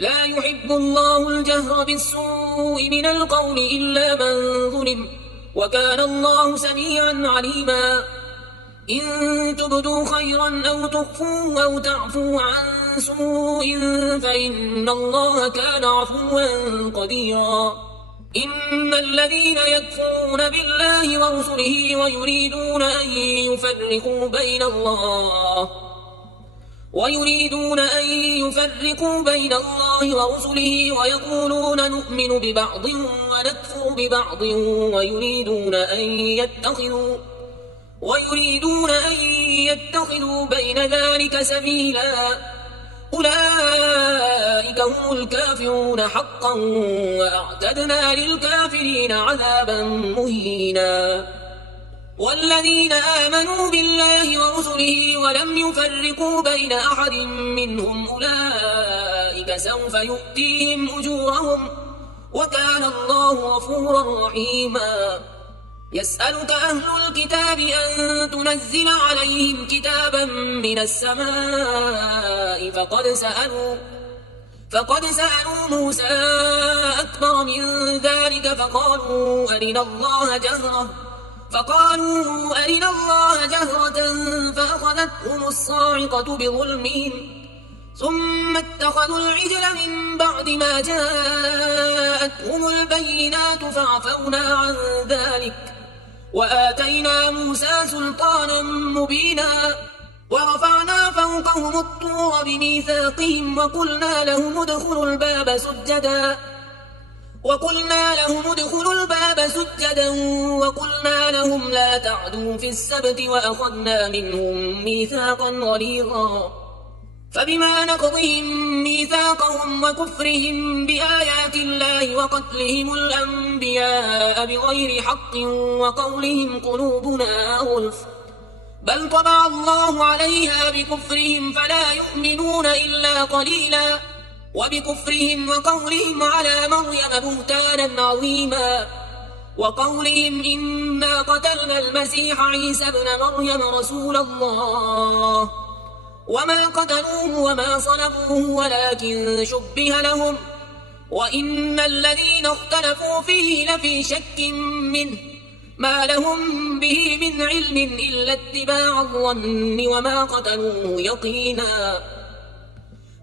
لا يحب الله الجهر بالسوء من القول إلا من ظلم، وكان الله سميعا عليما. إن تبدوا خيرا أو تخفوا أو تعفوا عن سوء فإن الله كان عفوا قديرا. إن الذين يكفرون بالله ورسله ويريدون أن يفرقوا بين الله ورسله ويقولون نؤمن ببعض ونكفر ببعض ويريدون أن يتخذوا بين ذلك سبيلا، أولئك هم الكافرون حقا، وأعتدنا للكافرين عذابا مهينا. والذين آمنوا بالله ورسله ولم يفرقوا بين أحد منهم أولئك سوف يؤتيهم أجورهم، وكان الله غفورا رحيما. يسألك أهل الكتاب أن تنزل عليهم كتابا من السماء فقد سألوا موسى أكبر من ذلك فقالوا أرنا الله جهرة فأخذتهم الصاعقة بظلمهم، ثم اتخذوا العجل من بعد ما جاءتهم البينات فعفونا عن ذلك وآتينا موسى سلطانا مبينا. ورفعنا فوقهم الطور بميثاقهم وقلنا لهم ادخلوا الباب سجدا وقلنا لهم لا تعدوا في السبت وأخذنا منهم ميثاقا غليظا. فبما نقضهم ميثاقهم وكفرهم بآيات الله وقتلهم الأنبياء بغير حق وقولهم قلوبنا غلف، بل طبع الله عليها بكفرهم فلا يؤمنون إلا قليلا، وبكفرهم وقولهم على مريم بهتانا عظيما، وقولهم إنا قتلنا المسيح عيسى ابن مريم رسول الله وما قتلوه وما صلبوه ولكن شبه لهم، وإن الذين اختلفوا فيه لفي شك منه ما لهم به من علم إلا اتباع الظن وما قتلوه يقينا،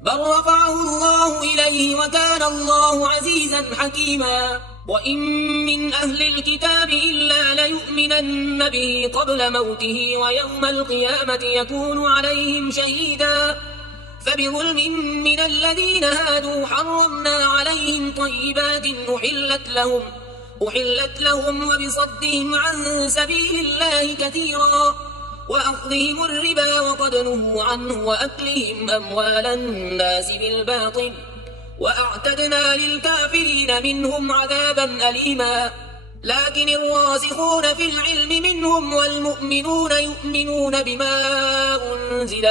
بل رفعه الله إليه وكان الله عزيزا حكيما. وإن من أهل الكتاب إلا ليؤمنن به قبل موته ويوم القيامة يكون عليهم شهيدا. فبظلم من الذين هادوا حرمنا عليهم طيبات أحلت لهم وبصدهم عن سبيل الله كثيرا وأخذهم الربا وقد نهوا عنه وأكلهم أموال الناس بالباطل، وأعتدنا للكافرين منهم عذابا أليما. لكن الراسخون في العلم منهم والمؤمنون يؤمنون بما أنزل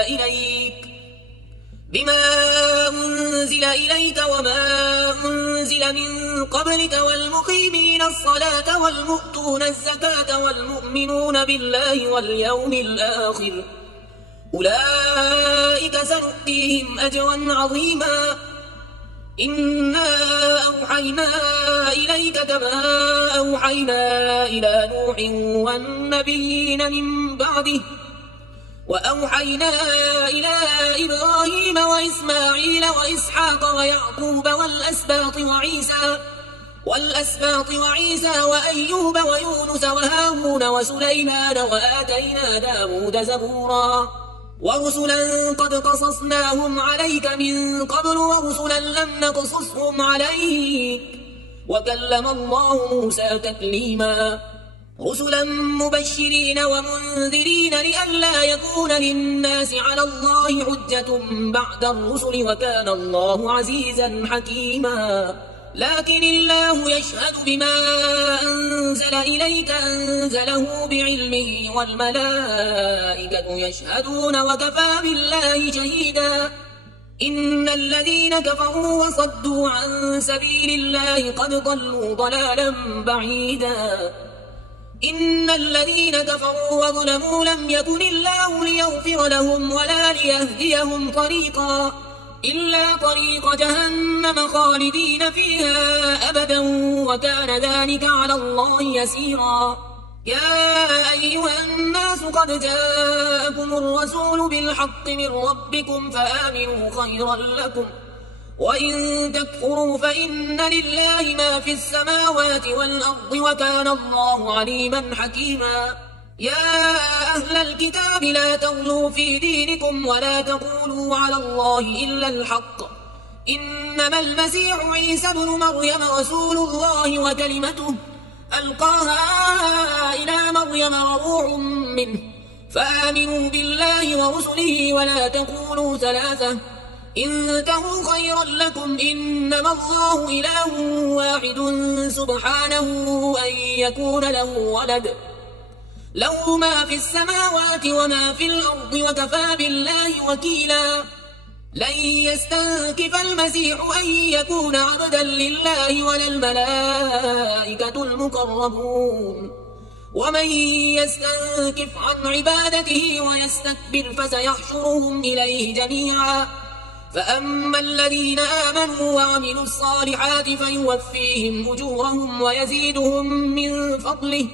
إليك وما أنزل من قبلك والمقيمين الصلاة والمؤتون الزكاة والمؤمنون بالله واليوم الآخر، أولئك سنؤتيهم أجرا عظيما. إنا أوحينا إليك كما أوحينا إلى نوح والنبيين من بعده، وأوحينا إلى إبراهيم وإسماعيل وإسحاق ويعقوب والأسباط وعيسى وأيوب ويونس وهارون وسليمان وآتينا داود زبورا، ورسلا قد قصصناهم عليك من قبل ورسلا لم نقصصهم عليك، وكلم الله موسى تكليما. رسلا مبشرين ومنذرين لئلا يكون للناس على الله حجة بعد الرسل وكان الله عزيزا حكيما. لكن الله يشهد بما أنزل إليك أنزله بعلمه والملائكة يشهدون وكفى بالله شهيدا. إن الذين كفروا وصدوا عن سبيل الله قد ضلوا ضلالا بعيدا. إن الذين كفروا وظلموا لم يكن الله ليغفر لهم ولا ليهديهم طريقا، إلا طريق جهنم خالدين فيها أبدا وكان ذلك على الله يسيرا. يا أيها الناس قد جاءكم الرسول بالحق من ربكم فآمنوا خيرا لكم، وإن تكفروا فإن لله ما في السماوات والأرض وكان الله عليما حكيما. يا أهل الكتاب لا تغلوا في دينكم ولا تقولوا على الله إلا الحق، إنما المسيح عيسى ابن مريم رسول الله وكلمته ألقاها إلى مريم وروح منه، فآمنوا بالله ورسله ولا تقولوا ثلاثة انتهوا خيرا لكم، إنما الله إله واحد سبحانه أن يكون له ولد، له ما في السماوات وما في الأرض وكفى بالله وكيلا. لن يستنكف المسيح أن يكون عبدا لله ولا الملائكة المقربون، ومن يستنكف عن عبادته ويستكبر فسيحشرهم إليه جميعا. فأما الذين آمنوا وعملوا الصالحات فيوفيهم أجورهم ويزيدهم من فضله،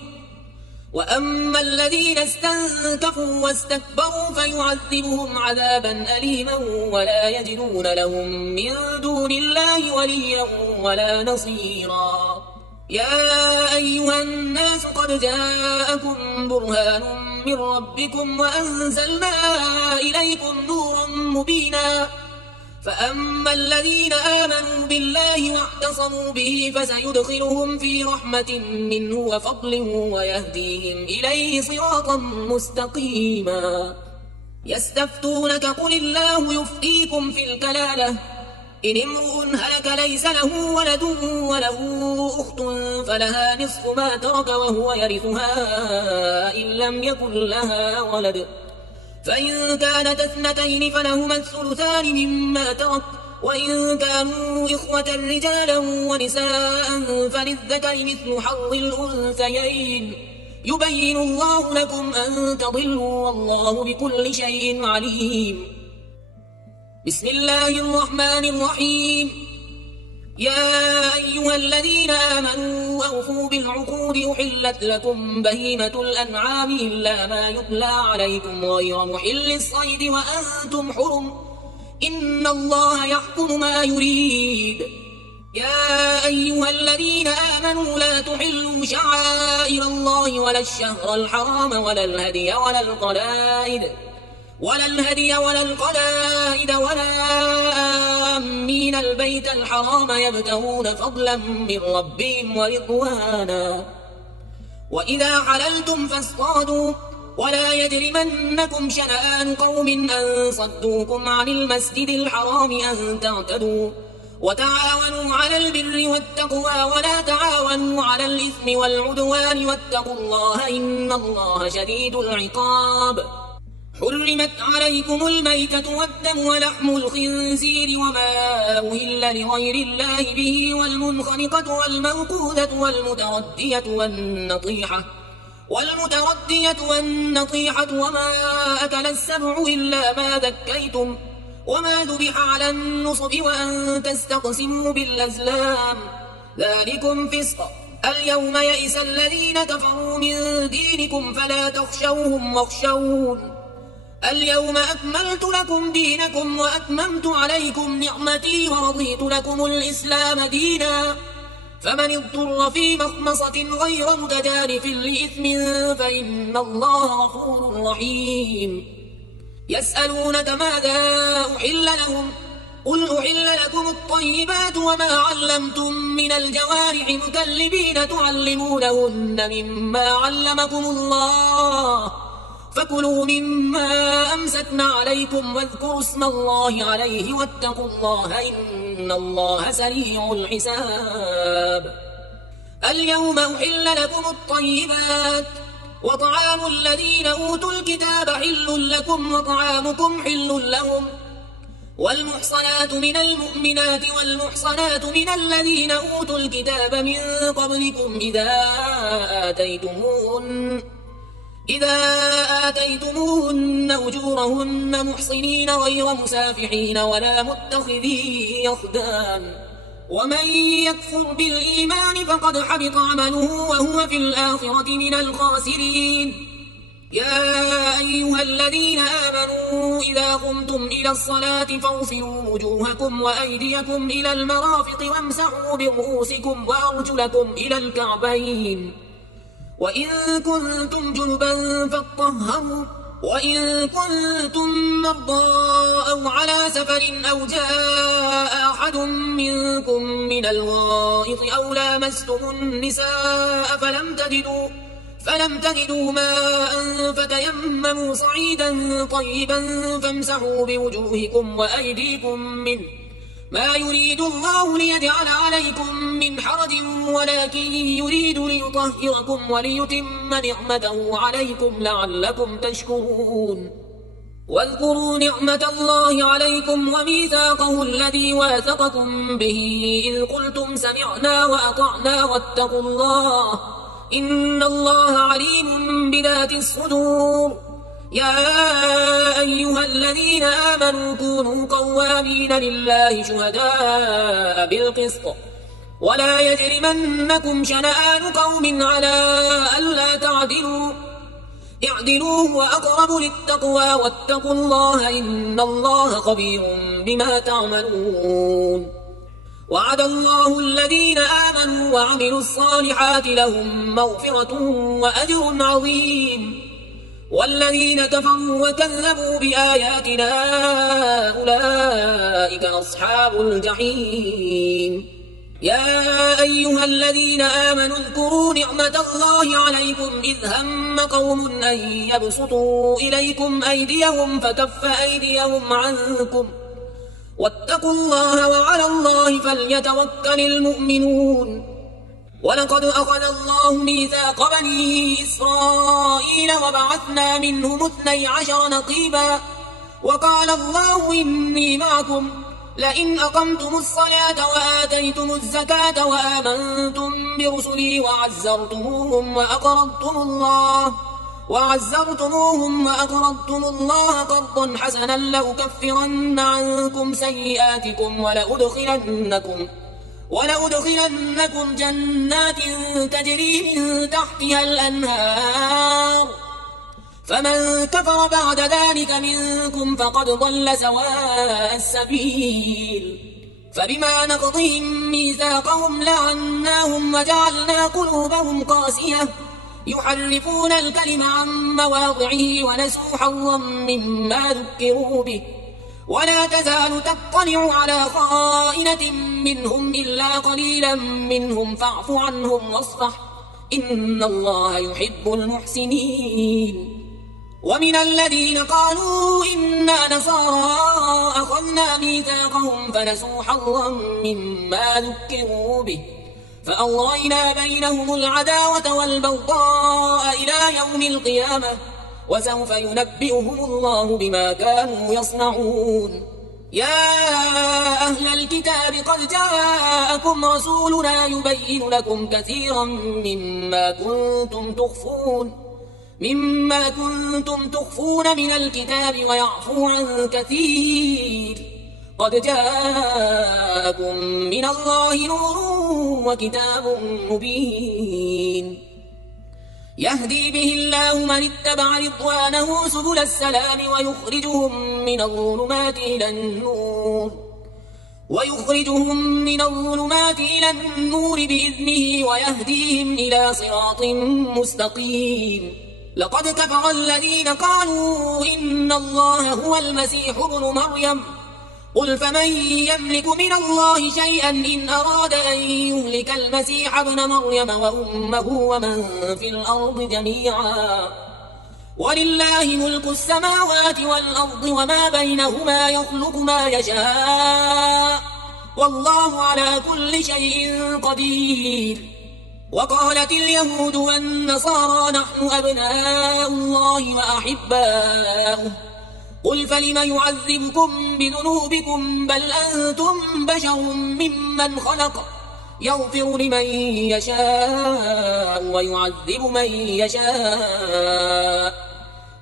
وأما الذين استنكفوا واستكبروا فيعذبهم عذابا أليما ولا يجدون لهم من دون الله وليا ولا نصيرا. يا أيها الناس قد جاءكم برهان من ربكم وأنزلنا إليكم نورا مبينا. فأما الذين آمنوا بالله واعتصموا به فسيدخلهم في رحمة منه وفضل ويهديهم إليه صراطا مستقيما. يستفتونك قل الله يفتيكم في الكلالة، إن امرؤ هلك ليس له ولد وله أخت فلها نصف ما ترك وهو يرثها إن لم يكن لها ولد، فإن كانت اثنتين فلهما الثلثان مما ترك، وإن كانوا إخوة رجالا ونساء فللذكر مثل حظ الأنثيين، يبين الله لكم أن تضلوا والله بكل شيء عليم. بسم الله الرحمن الرحيم. يا أيها الذين آمنوا أوفوا بالعقود، أحلت لكم بهيمة الأنعام إلا ما يتلى عليكم غير محل الصيد وأنتم حرم، إن الله يحكم ما يريد. يا أيها الذين آمنوا لا تحلوا شعائر الله ولا الشهر الحرام ولا الهدي ولا القلائد ولا آمين البيت الحرام يبتغون فضلا من ربهم ورضوانا. وإذا حللتم فاصطادوا ولا يجرمنكم شنآن قوم أن صدوكم عن المسجد الحرام أن تعتدوا، وتعاونوا على البر والتقوى ولا تعاونوا على الإثم والعدوان واتقوا الله إن الله شديد العقاب. حرمت عليكم الميتة والدم ولحم الخنزير وما أهل لغير الله به والمنخنقة والموقوذة والمتردية والنطيحة وما أكل السبع إلا ما ذكيتم وما ذبح على النصب وأن تستقسموا بالأزلام، ذلكم فسق. اليوم يئس الذين كفروا من دينكم فلا تخشوهم واخشون، اليوم أكملت لكم دينكم وأتممت عليكم نعمتي ورضيت لكم الإسلام دينا، فمن اضطر في مخمصة غير متجانف لإثم فإن الله غفور رحيم. يسألونك ماذا أحل لهم، قل أحل لكم الطيبات وما علمتم من الجوارح مكلبين تعلمونهن مما علمكم الله، فكلوا مما أمسكنا عليكم واذكروا اسم الله عليه واتقوا الله إن الله سريع الحساب. اليوم أحل لكم الطيبات وطعام الذين أوتوا الكتاب حل لكم وطعامكم حل لهم، والمحصنات من المؤمنات والمحصنات من الذين أوتوا الكتاب من قبلكم إذا إذا آتيتموهن أجورهن محصنين غير مسافحين ولا متخذي أخدان ومن يكفر بالإيمان فقد حبط عمله وهو في الآخرة من الخاسرين. يا أيها الذين آمنوا إذا قمتم إلى الصلاة فاغسلوا وجوهكم وأيديكم إلى المرافق وامسحوا برؤوسكم وأرجلكم إلى الكعبين وإن كنتم جنبا فاطهروا وإن كنتم مرضى أو على سفر أو جاء أحد منكم من الغائط أو لامستم النساء فلم تجدوا ماء فتيمموا صعيدا طيبا فامسحوا بوجوهكم وأيديكم منه ما يريد الله ليجعل عليكم من حرج ولكن يريد ليطهركم وليتم نعمته عليكم لعلكم تشكرون. واذكروا نعمة الله عليكم وميثاقه الذي واثقكم به إذ قلتم سمعنا وأطعنا واتقوا الله إن الله عليم بذات الصدور. يا أيها الذين آمنوا كونوا قوامين لله شهداء بالقسط ولا يجرمنكم شنآن قوم على ألا تعدلوا اعدلوا هو أقرب للتقوى واتقوا الله إن الله خبير بما تعملون. وعد الله الذين آمنوا وعملوا الصالحات لهم مغفرة وأجر عظيم والذين كفروا وكذبوا بآياتنا أولئك أصحاب الجحيم. يا أيها الذين آمنوا اذكروا نعمة الله عليكم إذ هم قوم أن يبسطوا إليكم أيديهم فكف أيديهم عنكم واتقوا الله وعلى الله فليتوكل المؤمنون. ولقد أخذ الله ميثاق بني إسرائيل وبعثنا منهم 12 نقيبا وقال الله إني معكم لئن أقمتم الصلاة وآتيتم الزكاة وآمنتم برسلي وعزرتموهم وأقرضتم الله قرضا حسنا لأكفرن عنكم سيئاتكم ولأدخلنكم جنات تجري من تحتها الأنهار فمن كفر بعد ذلك منكم فقد ضل سواء السبيل. فبما نقضهم ميثاقهم لعناهم وجعلنا قلوبهم قاسية يحرفون الكلم عن مواضعه ونسوا حظا مما ذكروا به ولا تزال تطلع على خائنة منهم إلا قليلا منهم فاعف عنهم واصفح إن الله يحب المحسنين. ومن الذين قالوا إنا نصارى أخذنا ميثاقهم فنسوا حظا مما ذكروا به فأغرينا بينهم العداوة والبغضاء إلى يوم القيامة وسوف ينبئهم الله بما كانوا يصنعون. يا أهل الكتاب قد جاءكم رسولنا يبين لكم كثيرا مما كنتم تخفون من الكتاب ويعفو عن كثير قد جاءكم من الله نور وكتاب مبين يهدي به الله من اتبع رضوانه سبل السلام ويخرجهم من الظلمات إلى النور بإذنه ويهديهم إلى صراط مستقيم. لقد كفر الذين قالوا إن الله هو المسيح ابن مريم قل فمن يملك من الله شيئا إن أراد أن يهلك المسيح ابن مريم وأمه ومن في الأرض جميعا ولله ملك السماوات والأرض وما بينهما يخلق ما يشاء والله على كل شيء قدير. وقالت اليهود والنصارى نحن أبناء الله وأحباؤه قل فلم يعذبكم بذنوبكم بل أنتم بشر ممن خلق يغفر لمن يشاء ويعذب من يشاء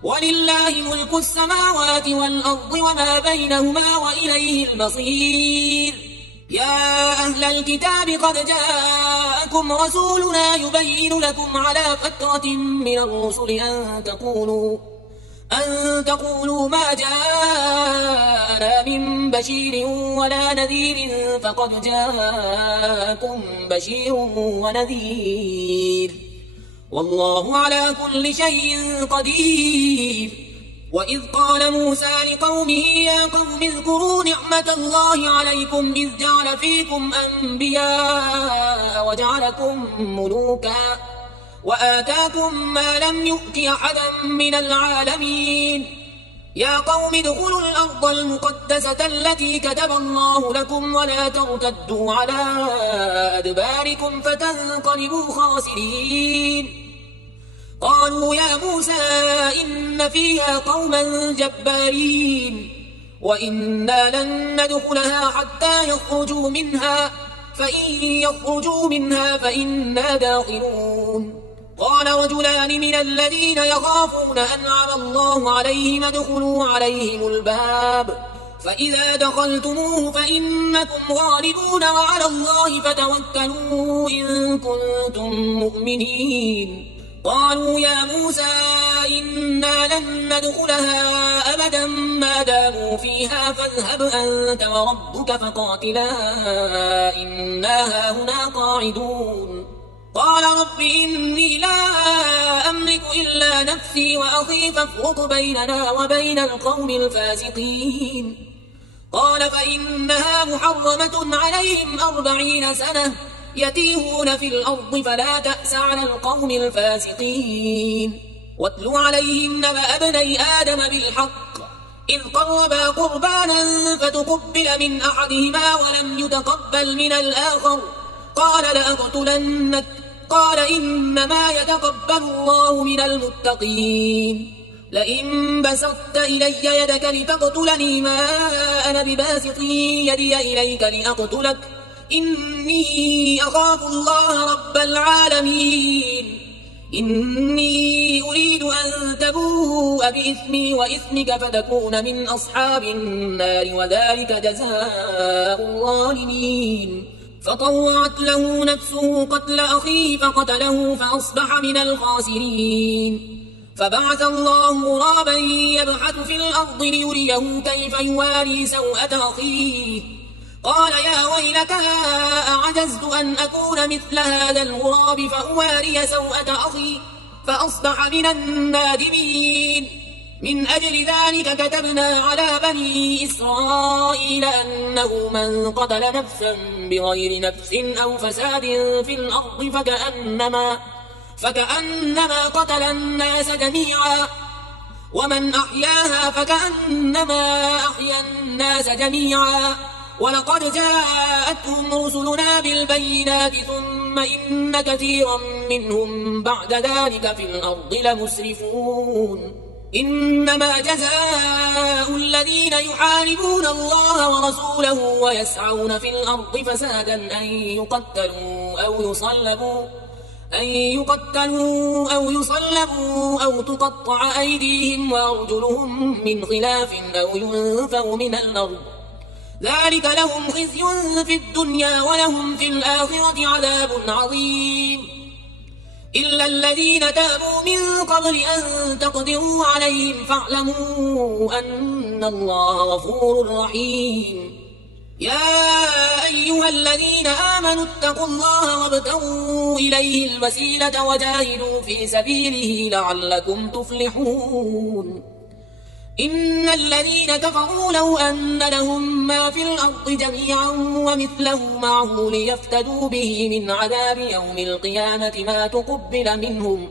ولله ملك السماوات والأرض وما بينهما وإليه المصير. يا أهل الكتاب قد جاءكم رسولنا يبين لكم على فترة من الرسل أن تقولوا ما جاءنا من بشير ولا نذير فقد جاءكم بشير ونذير والله على كل شيء قدير. وإذ قال موسى لقومه يا قوم اذكروا نعمة الله عليكم إذ جعل فيكم أنبياء وجعلكم ملوكا وآتاكم ما لم يؤت أحدا من العالمين. يا قوم ادخلوا الأرض المقدسة التي كتب الله لكم ولا ترتدوا على أدباركم فتنقلبوا خاسرين. قالوا يا موسى إن فيها قوما جبارين وإنا لن ندخلها حتى يخرجوا منها فإن يخرجوا منها فإنا داخلون. قال رجلان من الذين يخافون أنعم الله عليهم ادخلوا عليهم الباب فإذا دخلتموه فإنكم غالبون وعلى الله فتوكلوا إن كنتم مؤمنين. قالوا يا موسى إنا لن ندخلها أبدا ما داموا فيها فاذهب أنت وربك فقاتلا إنا هاهنا قاعدون. قال رب إني لا أملك إلا نفسي وأخي فافرق بيننا وبين القوم الفاسقين. قال فإنها محرمة عليهم 40 سنة يتيهون في الأرض فلا تأس على القوم الفاسقين. واتل عليهم نبأ ابني آدم بالحق إذ قربا قربانا فتقبل من أحدهما ولم يتقبل من الآخر قال لأقتلنك قال إنما يتقبل الله من المتقين. لئن بسطت إلي يدك لتقتلني ما أنا بباسط يدي إليك لأقتلك إني أخاف الله رب العالمين. إني أريد أن تبوء بإثمي وإثمك فتكون من أصحاب النار وذلك جزاء الظالمين. فطوعت له نفسه قتل أخيه فقتله فأصبح من الخاسرين. فبعث الله غرابا يبحث في الأرض ليريه كيف يواري سوءة أخيه قال يا ويلتى أعجزت أن أكون مثل هذا الغراب فأواري سوءة أخي فأصبح من النادمين. من أجل ذلك كتبنا على بني إسرائيل أنه من قتل نفسا بغير نفس أو فساد في الأرض فكأنما قتل الناس جميعا ومن أحياها فكأنما أحيا الناس جميعا. ولقد جاءتهم رسلنا بالبينات ثم إن كثيرا منهم بعد ذلك في الأرض لمسرفون. إنما جزاء الذين يحاربون الله ورسوله ويسعون في الأرض فسادا أن يقتلوا أو يصلبوا أو تقطع أيديهم وأرجلهم من خلاف أو ينفوا من الأرض ذلك لهم خزي في الدنيا ولهم في الآخرة عذاب عظيم. إلا الذين تابوا من قبل أن تقدروا عليهم فاعلموا أن الله غفور رحيم. يا أيها الذين آمنوا اتقوا الله وابتغوا إليه الوسيلة وجاهدوا في سبيله لعلكم تفلحون. إن الذين كفروا لو أن لهم ما في الأرض جميعا ومثله معه ليفتدوا به من عذاب يوم القيامة ما تقبل منهم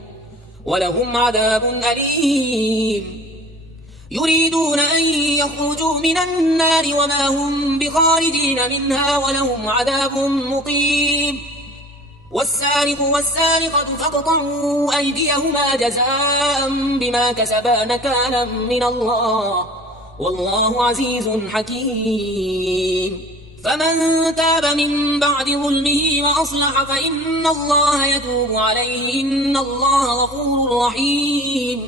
ولهم عذاب أليم. يريدون أن يخرجوا من النار وما هم بخارجين منها ولهم عذاب مقيم. والسارق والسارقة فاقطعوا أيديهما جزاء بما كسبا نكالا من الله والله عزيز حكيم. فمن تاب من بعد ظلمه وأصلح فإن الله يتوب عليه إن الله غفور رحيم.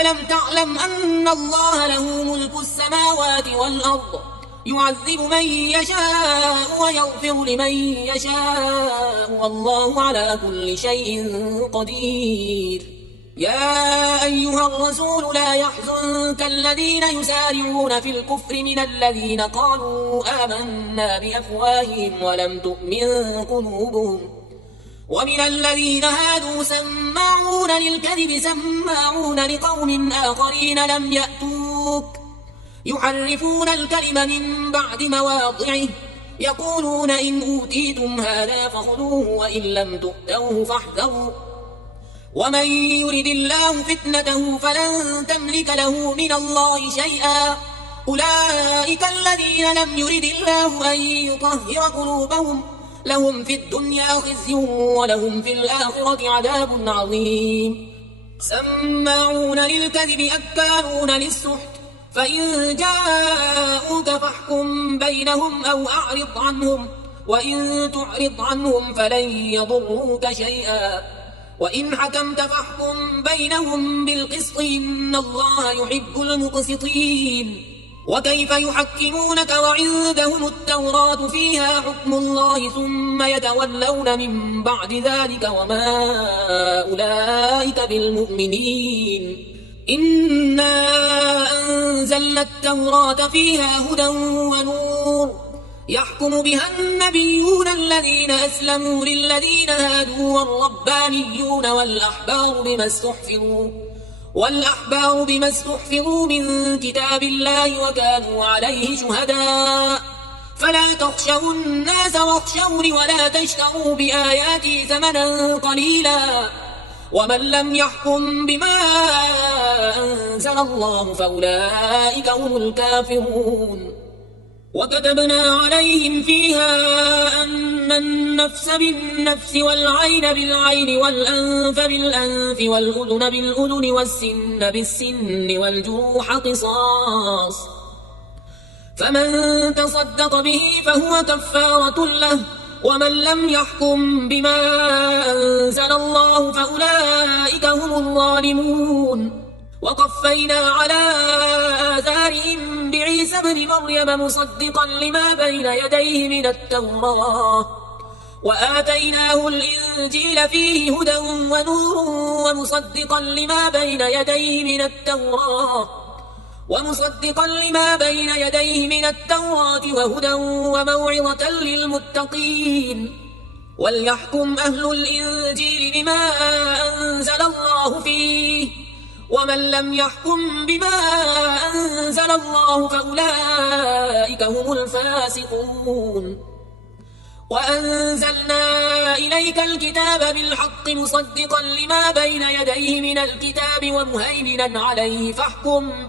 ألم تعلم أن الله له ملك السماوات والأرض يعذب من يشاء ويغفر لمن يشاء والله على كل شيء قدير. يا أيها الرسول لا يحزنك الذين يسارعون في الكفر من الذين قالوا آمنا بأفواههم ولم تؤمن قلوبهم ومن الذين هادوا سماعون للكذب سماعون لقوم آخرين لم يأتوك يحرفون الكلم من بعد مواضعه يقولون إن أوتيتم هذا فخذوه وإن لم تؤتوه فاحذروا ومن يرد الله فتنته فلن تملك له من الله شيئا أولئك الذين لم يرد الله أن يطهر قلوبهم لهم في الدنيا خزي ولهم في الآخرة عذاب عظيم. سماعون للكذب أكالون للسحت فإن جاءوك فاحكم بينهم أو أعرض عنهم وإن تعرض عنهم فلن يضروك شيئا وإن حكمت فاحكم بينهم بالقسط إن الله يحب المقسطين. وكيف يحكمونك وعندهم التوراة فيها حكم الله ثم يتولون من بعد ذلك وما أولئك بالمؤمنين. إنا أنزلنا التوراة فيها هدى ونور يحكم بها النبيون الذين أسلموا للذين هادوا والربانيون والأحبار بما استحفظوا من كتاب الله وكانوا عليه شهداء فلا تخشوا الناس واخشوني ولا تشتروا بآياتي ثمنا قليلا ومن لم يحكم بما أنزل الله فأولئك هم الكافرون. وكتبنا عليهم فيها أن النفس بالنفس والعين بالعين والأنف بالأنف والأذن بالأذن والسن بالسن والجروح قصاص فمن تصدق به فهو كفارة له ومن لم يحكم بما أنزل الله فأولئك هم الظالمون. وقفينا على آثارهم بعيسى ابن مريم مصدقا لما بين يديه من التوراة وآتيناه الإنجيل فيه هدى ونور ومصدقا لما بين يديه من التوراة وهدى وموعظة للمتقين. وليحكم أهل الإنجيل بما أنزل الله فيه ومن لم يحكم بما أنزل الله فأولئك هم الفاسقون. وأنزلنا إليك الكتاب بالحق مصدقا لما بين يديه من الكتاب ومهيمنا عليه فاحكم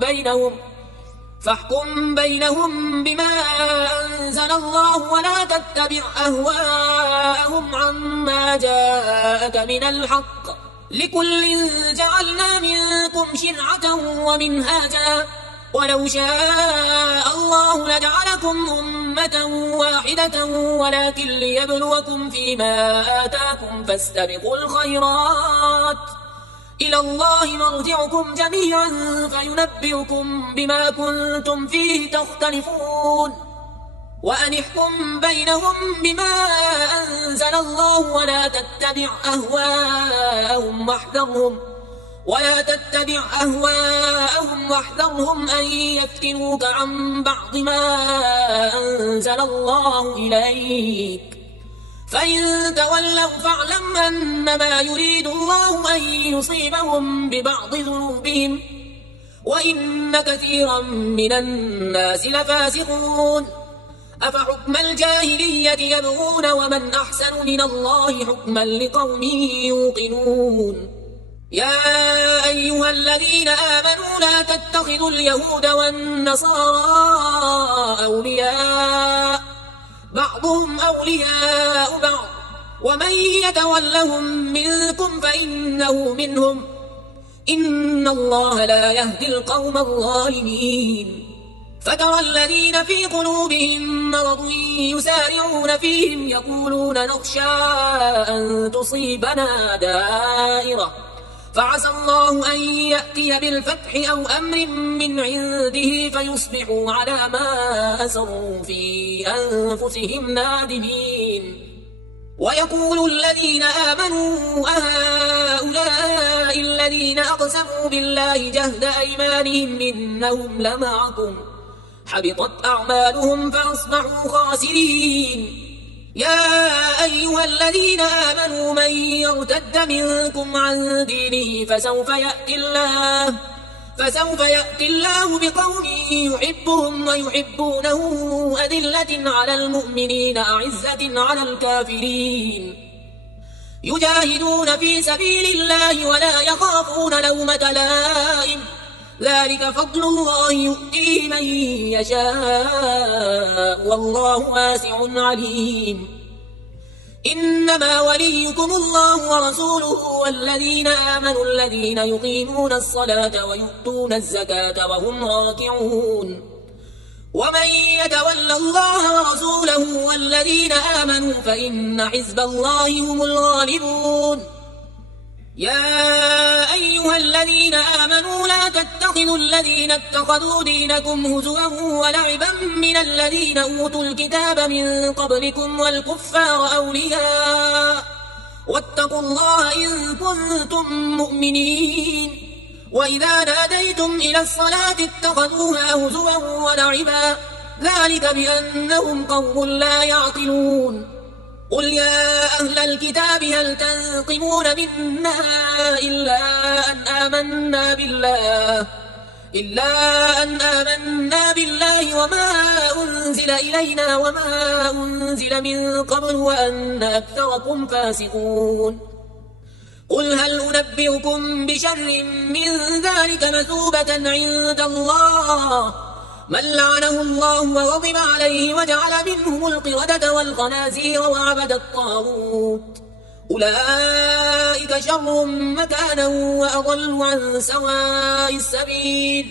بينهم بما أنزل الله ولا تتبع أهواءهم عما جاءك من الحق لكل جعلنا منكم شرعة ومنهاجا ولو شاء الله لجعلكم أمة واحدة ولكن ليبلوكم فيما آتاكم فاستبقوا الخيرات إلى الله مرجعكم جميعا فينبئكم بما كنتم فيه تختلفون. وأن احكم بينهم بما أنزل الله ولا تتبع أهواءهم واحذرهم أن يفتنوك عن بعض ما أنزل الله إليك فإن تولوا فاعلم أنما يريد الله أن يصيبهم ببعض ذنوبهم وإن كثيرا من الناس لفاسقون. أفحكم الجاهلية يبغون ومن أحسن من الله حكما لقوم يوقنون. يا أيها الذين آمنوا لا تتخذوا اليهود والنصارى أولياء بعضهم أولياء بعض ومن يتولهم منكم فإنه منهم إن الله لا يهدي القوم الظالمين. فترى الذين في قلوبهم مرض يسارعون فيهم يقولون نخشى أن تصيبنا دائرة فعسى الله أن يأتي بالفتح أو أمر من عنده فيصبحوا على ما أسروا في أنفسهم نادمين. ويقول الذين آمنوا أهؤلاء الذين أقسموا بالله جهد أيمانهم إنهم لمعكم حبطت أعمالهم فأصبحوا خاسرين. يا أيها الذين آمنوا من يرتد منكم عن دينه فسوف يأتي الله بقوم يحبهم ويحبونه أذلة على المؤمنين أعزة على الكافرين يجاهدون في سبيل الله ولا يخافون لومة لائم ذلك فضل الله يؤتيه من يشاء والله واسع عليم. إنما وليكم الله ورسوله والذين آمنوا الذين يقيمون الصلاة ويؤتون الزكاة وهم راكعون ومن يتول الله ورسوله والذين آمنوا فإن حزب الله هم الغالبون. يا أيها الذين آمنوا لا تتخذوا الذين اتخذوا دينكم هزوا ولعبا من الذين أوتوا الكتاب من قبلكم والكفار أولياء واتقوا الله إن كنتم مؤمنين. وإذا ناديتم إلى الصلاة اتخذوها هزوا ولعبا ذلك بأنهم قوم لا يعقلون. قل يا أهل الكتاب هل تنقمون منا إلا أن آمنا بالله وما أنزل إلينا وما أنزل من قبل وأن أكثركم فاسقون. قل هل أنبئكم بشر من ذلك مثوبة عند الله من لعنه الله وغضب عليه وجعل منهم القردة والخنازير وعبد الطاغوت أولئك شر مكانا وأضل عن سواء السبيل.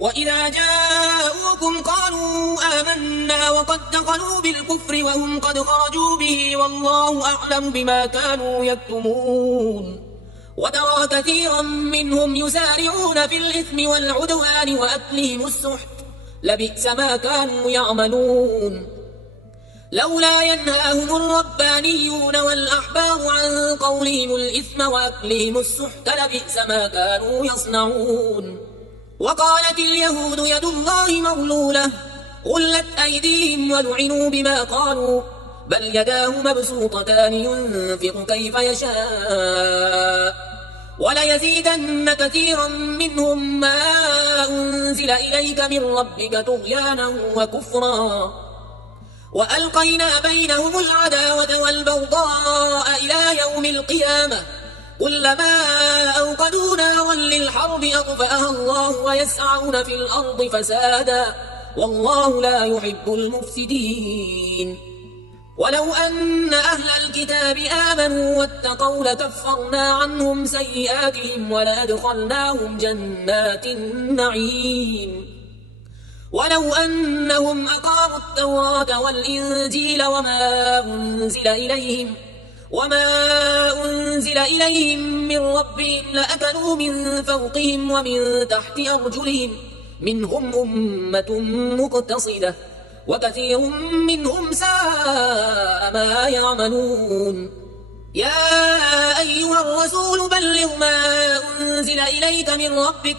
وإذا جاءوكم قالوا آمنا وقد دخلوا بالكفر وهم قد خرجوا به والله أعلم بما كانوا يكتمون. وترى كثيرا منهم يسارعون في الإثم والعدوان وأكلهم السحت لبئس ما كانوا يعملون. لولا ينهاهم الربانيون والأحبار عن قولهم الإثم وأكلهم السحت لبئس ما كانوا يصنعون. وقالت اليهود يد الله مغلولة غلت أيديهم ولعنوا بما قالوا بل يداه مبسوطتان ينفق كيف يشاء وليزيدن كثيرا منهم ما أنزل إليك من ربك طغيانا وكفرا وألقينا بينهم العداوة والبغضاء إلى يوم القيامة كلما أوقدوا نارا للحرب أطفأها الله ويسعون في الأرض فسادا والله لا يحب المفسدين. ولو أن أهل الكتاب آمنوا واتقوا لكفرنا عنهم سيئاتهم ولأدخلناهم جنات النعيم. ولو أنهم أقاموا التوراة والإنجيل وما أنزل إليهم من ربهم لأكلوا من فوقهم ومن تحت أرجلهم منهم أمة مقتصدة وكثير منهم ساء ما يعملون. يا أيها الرسول بلغ ما أنزل إليك من ربك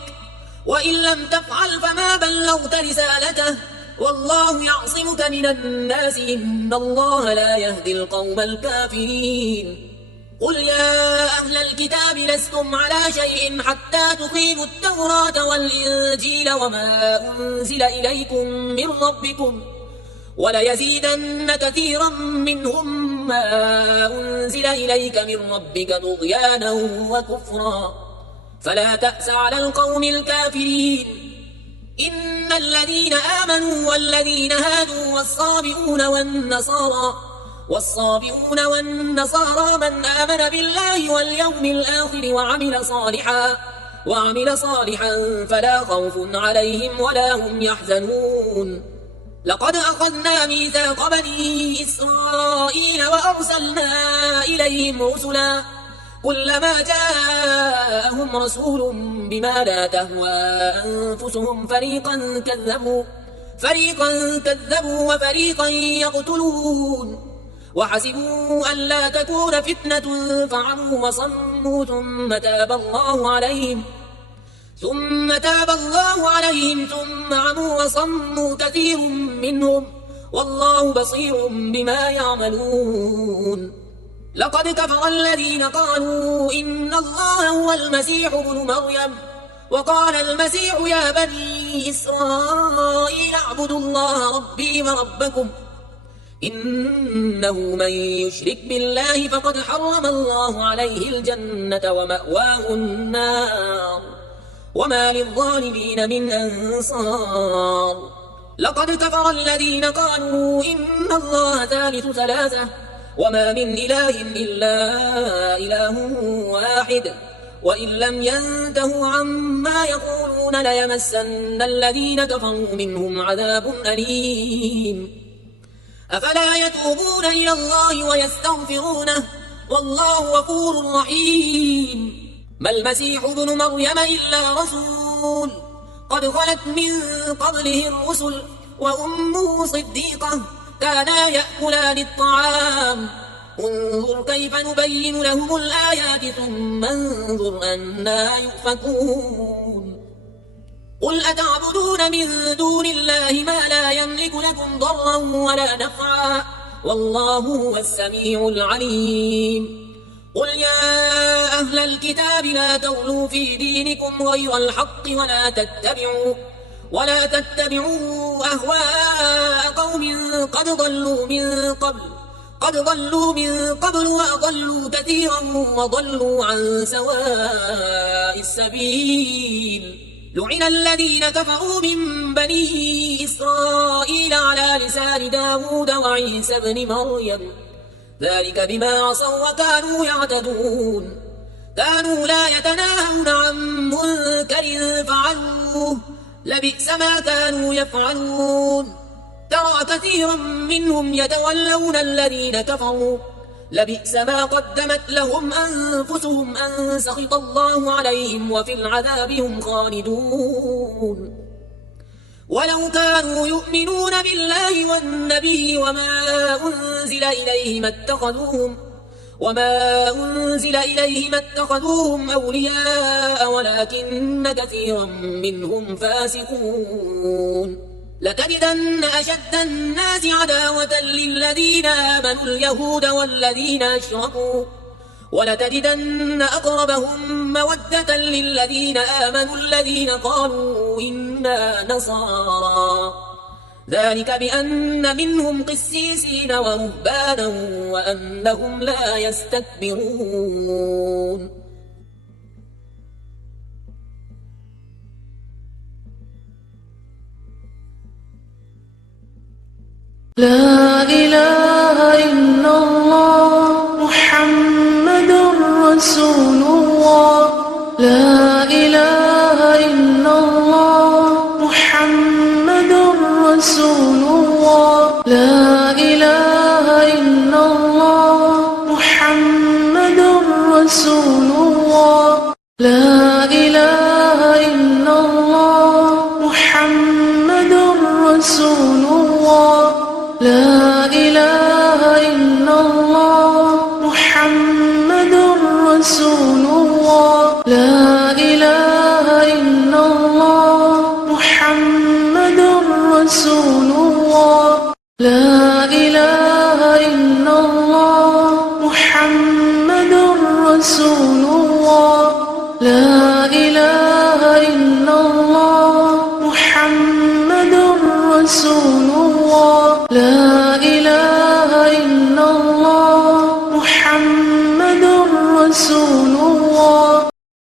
وإن لم تفعل فما بلغت رسالته والله يعصمك من الناس إن الله لا يهدي القوم الكافرين. قل يا أهل الكتاب لستم على شيء حتى تقيموا التوراة والإنجيل وما أنزل إليكم من ربكم وليزيدن كثيرا منهم ما أنزل إليك من ربك طغيانا وكفرا فلا تأس على القوم الكافرين. إن الذين آمنوا والذين هادوا والصابئون والنصارى من آمن بالله واليوم الآخر وعمل صالحا فلا خوف عليهم ولا هم يحزنون. لقد أخذنا ميثاق بني إسرائيل وأرسلنا إليهم رسلا كلما جاءهم رسول بما لا تهوى أنفسهم فريقا كذبوا وفريقا يقتلون وحسبوا أن لا تكون فتنة فعموا وصموا ثم تاب الله عليهم ثم عموا وصموا كثير منهم والله بصير بما يعملون. لقد كفر الذين قالوا إن الله هو المسيح ابن مريم وقال المسيح يا بني إسرائيل اعبدوا الله ربي وربكم إنه من يشرك بالله فقد حرم الله عليه الجنة ومأواه النار وما للظالمين من أنصار. لقد كفر الذين قالوا إن الله ثالث ثلاثة وما من إله إلا إله واحد وإن لم ينتهوا عما يقولون ليمسن الذين كفروا منهم عذاب أليم. أفلا يتوبون إلى الله ويستغفرونه والله غفور رحيم. ما المسيح ابن مريم إلا رسول قد خلت من قبله الرسل وأمه صديقة كانا يأكلان الطعام انظر كيف نبين لهم الآيات ثم انظر أنا يؤفكون. قل أتعبدون من دون الله ما لا يملك لكم ضرا ولا نفعا والله هو السميع العليم. قل يا أهل الكتاب لا تغلوا في دينكم غير الحق ولا تتبعوا أهواء قوم قد ضلوا من قبل وأضلوا كثيرا وضلوا عن سواء السبيل. لعن الذين كفروا من بني إسرائيل على لسان داود وعيسى بن مريم ذلك بما عصوا وكانوا يعتدون. كانوا لا يتناهون عن منكر فعلوه لبئس ما كانوا يفعلون. ترى كثيرا منهم يتولون الذين كفروا لبئس ما قدمت لهم أنفسهم أن سخط الله عليهم وفي العذاب هم خالدون. ولو كانوا يؤمنون بالله والنبي وما أنزل إليه ما اتخذوهم أولياء ولكن كثيرا منهم فاسقون. لتجدن أشد الناس عداوة للذين آمنوا اليهود والذين أشركوا ولتجدن أقربهم مودة للذين آمنوا الذين قالوا إنا نصارى ذلك بأن منهم قسيسين ورهبانا وأنهم لا يستكبرون. لا إله إلا الله محمد رسول الله. لا إله إلا الله محمد رسول الله. لا إله إلا الله محمد رسول الله. لا إله إلا الله محمد رسول الله. لا إله إلا الله محمد رسول الله. لا إله إلا الله محمد رسول الله. لا